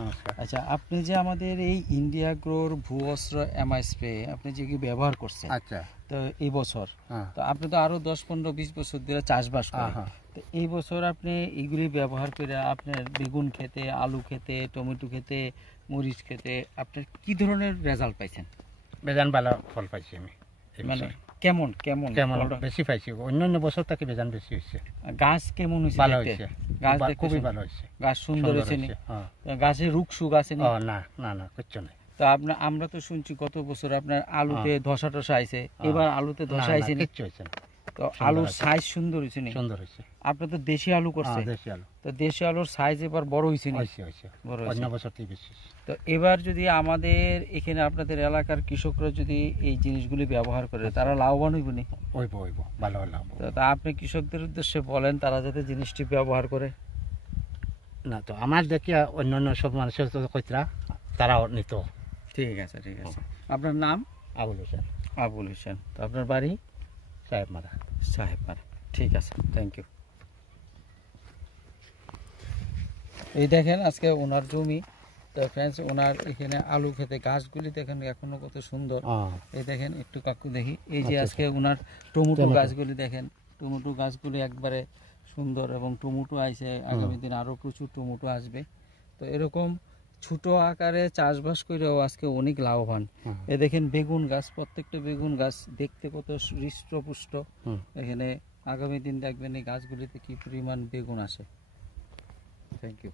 নমস্কার। আচ্ছা, আপনি যে আমাদের এই ইন্ডিয়া গ্রোর ভূঅস্ত্র এমআই স্প্রে আপনি যে কি ব্যবহার করছেন, আচ্ছা, তো এই বছর হ্যাঁ, তো আপনি তো আরো 10, 15, 20 বছর ধরে চাষবাস করেন, হ্যাঁ। তো এই বছর আপনি এইগুলি ব্যবহার করে আপনার বেগুন খেতে, আলু খেতে, টমেটো খেতে, মরিচ খেতে আপনার কি ধরনের রেজাল্ট পাইছেন? বেজান ভালো ফল পাইছি আমি এই মানে বছর। কেমন কেমন কেমন ফলটা? বেশি পাইছি, অন্যান্য বছর থেকে বেজান বেশি হয়েছে। গাছ কেমন হয়েছে? ভালো দেখতে? হয়েছে, গাছ খুবই দেখতে ভালো হয়েছে, গাছ সুন্দর হয়েছে নি? হ্যাঁ। গাছের রুখ সুখ আছে নি? ও না না না, কিচ্ছু নাই। তো আপনার, আমরা তো শুনছি গত বছর আপনার আলুতে ধসা টসা আইছে, এবার আলুতে না, ধসা না, আইছে নি? কিচ্ছু হয়েছে না, তো সুন্দর আলুর আছে। সাইজ সুন্দর হয়েছে নি? সুন্দর হয়েছে, আপনি তো দেশি আলু করছে, দেশি আলু তো দেশি আলুর সাইজ এবার বড় হয়েছে নি? হয়েছে হয়েছে, বড় অন্য হয়েছে। বছর থেকে বেশি। তো এবার যদি আমাদের এখানে আপনাদের এলাকার কৃষকরা যদি এই জিনিসগুলি ব্যবহার করে তারা লাভবান হইব নি? হইব হইব, ভালো লাভ। তো তা আপনি কৃষকদের উদ্দেশ্যে বলেন তারা যাতে জিনিসটি ব্যবহার করে। না তো আমার দেখিয়া অন্যান্য সব মানুষের তো কইতরা তারাও নিত। ঠিক আছে, ঠিক আছে। আপনার নাম? আবুল হোসেন, আবুল হোসেন। তো আপনার বাড়ি? সাহেব মারা। সাহেবপাড়া। ঠিক আছে, থ্যাংক ইউ। এই দেখেন আজকে ওনার জমি, তো ফ্রেন্ডস ওনার এখানে আলু খেতে গাছগুলি দেখেন এখনো কত সুন্দর। এই দেখেন একটু কাকু দেখি, এই যে আচ্ছা, আজকে ওনার টমেটো টমেটো। গাছগুলি দেখেন, টমেটো গাছগুলি একবারে সুন্দর এবং টমেটো আইছে, আগামী দিন আরো প্রচুর টমেটো আসবে। তো এরকম ছোট আকারে চাষবাস করেও আজকে অনেক লাভবান। এই দেখেন বেগুন গাছ, প্রত্যেকটা বেগুন গাছ দেখতে কত হৃষ্টপুষ্ট। এখানে আগামী দিন দেখবেন এই গাছগুলিতে কি পরিমাণ বেগুন আসে। Thank you.